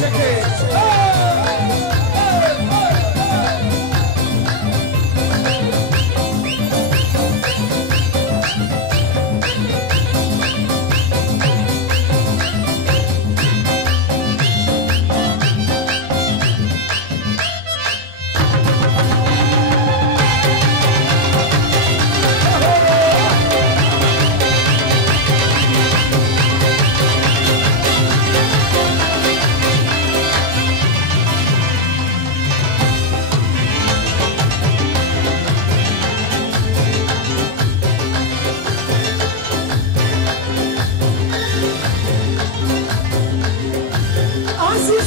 check it.